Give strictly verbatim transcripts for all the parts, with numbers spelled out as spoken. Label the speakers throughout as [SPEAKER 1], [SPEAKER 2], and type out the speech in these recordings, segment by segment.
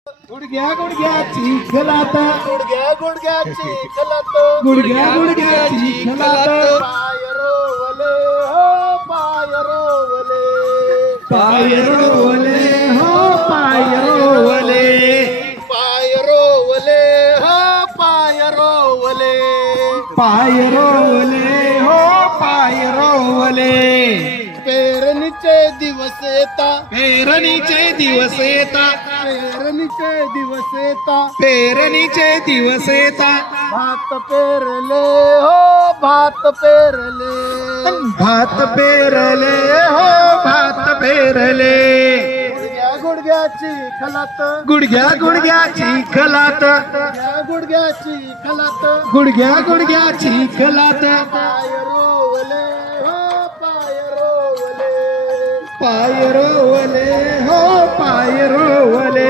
[SPEAKER 1] गुडघ्या गुडघ्याची खलात
[SPEAKER 2] गुडघ्या गुडघ्याची खलत
[SPEAKER 1] गुडघ्या गुडघ्याची खलात
[SPEAKER 2] पाय रोवले हो पाय रोवले
[SPEAKER 1] पाय रोवले हो पाय रोवले
[SPEAKER 2] पाय रोवले हो पाय रोवले
[SPEAKER 1] पाय रोवले हो पाय रोवले
[SPEAKER 2] पेरणीचे दिवस येता
[SPEAKER 1] पेरणीचे दिवस येता
[SPEAKER 2] पेरणीचे दिवस येता
[SPEAKER 1] पेरणीचे दिवस येता
[SPEAKER 2] भात पेरले हो भात पेरले
[SPEAKER 1] भात पेरले हो भात पेरले
[SPEAKER 2] गुडघ्या गुडघ्याची खलात
[SPEAKER 1] गुडघ्या गुडघ्याची खलात
[SPEAKER 2] गुडघ्या गुडघ्याची खलात
[SPEAKER 1] गुडघ्या गुडघ्याची खलात
[SPEAKER 2] पाय रोवले हो पाय रोवले
[SPEAKER 1] पाय रोवले हो पाय रोवले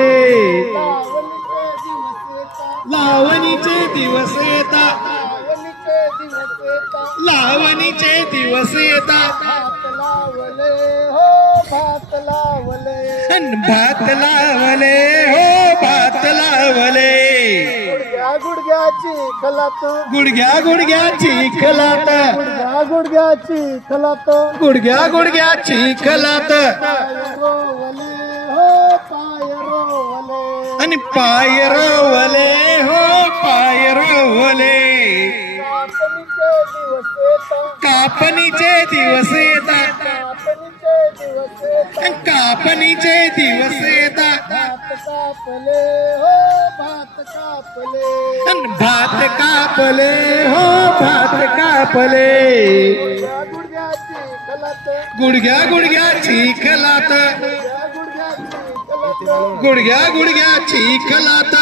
[SPEAKER 2] लावणीचे दिवस येता
[SPEAKER 1] लावणीचे दिवस येता
[SPEAKER 2] लावणीचे दिवस येता
[SPEAKER 1] लावणीचे दिवस येता
[SPEAKER 2] भात लावले हो भात लावले
[SPEAKER 1] अन भात लावले हो भात लावले
[SPEAKER 2] गुडघ्या गुडघ्याची खलात
[SPEAKER 1] गुडघ्या गुडघ्याची खलात
[SPEAKER 2] गुडघ्या गुडघ्याची खलात
[SPEAKER 1] गुडघ्या गुडघ्याची खलात
[SPEAKER 2] पाय रोवले हो पाय रोवले
[SPEAKER 1] आणि पाय रोवले हो पाय रोवले
[SPEAKER 2] कापणीचे दिवस येता
[SPEAKER 1] कापणीचे दिवस येता
[SPEAKER 2] कापणीचे दिवस येता
[SPEAKER 1] कापणीचे दिवस येता
[SPEAKER 2] भात कापले हो भात कापले
[SPEAKER 1] अन भात कापले हो भात कापले
[SPEAKER 2] गुडघ्या गुडघ्याची खलात
[SPEAKER 1] गुडघ्या गुडघ्याची खलात
[SPEAKER 2] गुडघ्या गुडघ्याची खलात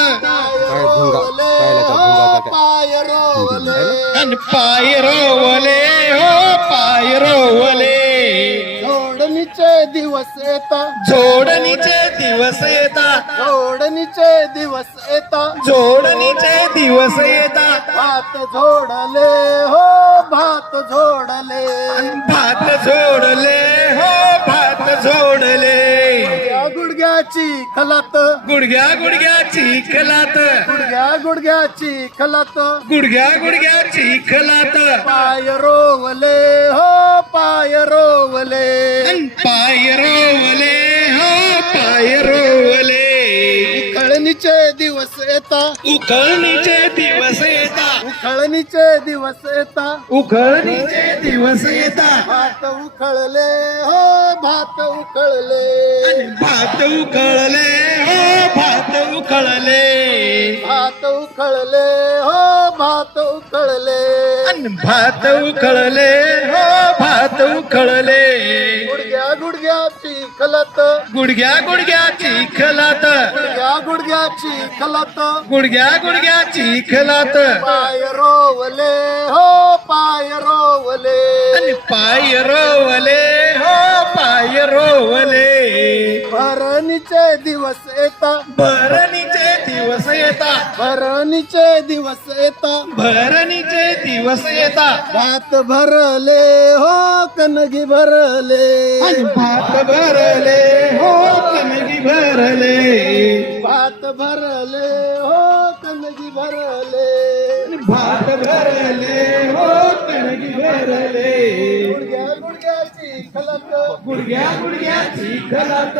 [SPEAKER 1] गुडघ्या गुडघ्याची खलात
[SPEAKER 2] पाय रोवले हो पाय रोवले
[SPEAKER 1] अन पाय रोवले हो पाय रोवले
[SPEAKER 2] जोडणीचे दिवस येता
[SPEAKER 1] जोडणीचे दिवस येता
[SPEAKER 2] जोडणीचे दिवस येता
[SPEAKER 1] जोडणीचे दिवस येता
[SPEAKER 2] भात जोडले हो भात जोडले
[SPEAKER 1] भात जोडले हो भात जोडले
[SPEAKER 2] गुडघ्या गुडघ्याची खलात
[SPEAKER 1] गुडघ्या गुडघ्याची खलात
[SPEAKER 2] गुडघ्या गुडघ्याची खलात
[SPEAKER 1] गुडघ्या गुडघ्याची खलात
[SPEAKER 2] पाय रोवले हो पाय रोवले
[SPEAKER 1] अन पाय रोवले हो पाय रोवले
[SPEAKER 2] उखळणीचे दिवस येता
[SPEAKER 1] उखळणीचे दिवस येता
[SPEAKER 2] उखळणीचे दिवस येता
[SPEAKER 1] उखळणीचे दिवस येता
[SPEAKER 2] भात उखळले हो भात उखळले
[SPEAKER 1] आणि भात उखळले हो भात उखळले
[SPEAKER 2] भात उखळले हो भात उखळले
[SPEAKER 1] अन भात उखळले हो भात उखळले
[SPEAKER 2] गुडघ्या गुडघ्याची खलत
[SPEAKER 1] गुडघ्या गुडघ्याची खलात
[SPEAKER 2] गुडघ्या गुडघ्याची खलत
[SPEAKER 1] गुडघ्या गुडघ्याची खलात
[SPEAKER 2] पाय रोवले हो पाय रोवले
[SPEAKER 1] आणि पाय रोवले हो पाय रोवले
[SPEAKER 2] भरणीचे दिवस येता
[SPEAKER 1] भरणीचे दिवस येता
[SPEAKER 2] भरणीचे दिवस येता
[SPEAKER 1] भरणीचे दिवस येता
[SPEAKER 2] भात भरले हो कणगी भरले
[SPEAKER 1] आणि भात भरले हो कणगी भरले
[SPEAKER 2] भात भरले हो कणगी भरले
[SPEAKER 1] भात भरले हो कणगी भरले
[SPEAKER 2] गुडघ्या गुडघ्याची खलत
[SPEAKER 1] गुडघ्या गुडघ्याची खलात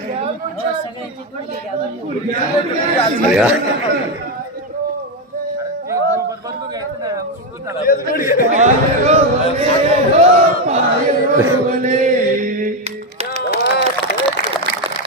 [SPEAKER 1] गुडघ्या गुडघ्याची